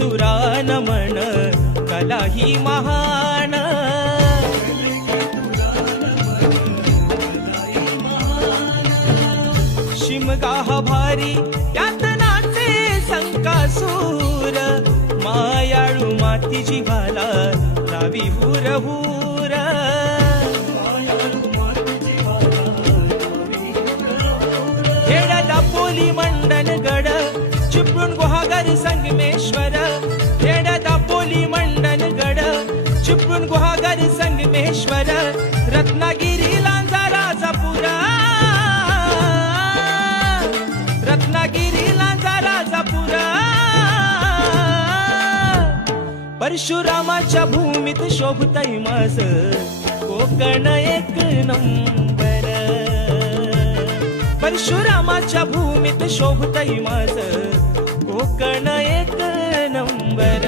तुरा नमन कला ही महान शिमगाह भारी त्यात नाचे संकासूर मायाळू माती जीवाला लावी हुर हुर हेड दापोली मंडन गड चिपळूण गुहागर संगमेश्वर हेड दापोली मंडन गड चिपळूण गुहागर संगमेश्वर रत्नागिरी लांजा राजापुरा रत्नागिरी लांजा राजापुरा परशुरामाच्या भूमीत शोभतय माझ कोकण एक नंबर परशुरामाच्या भूमीत शोभतय माझ कोकण एक नंबर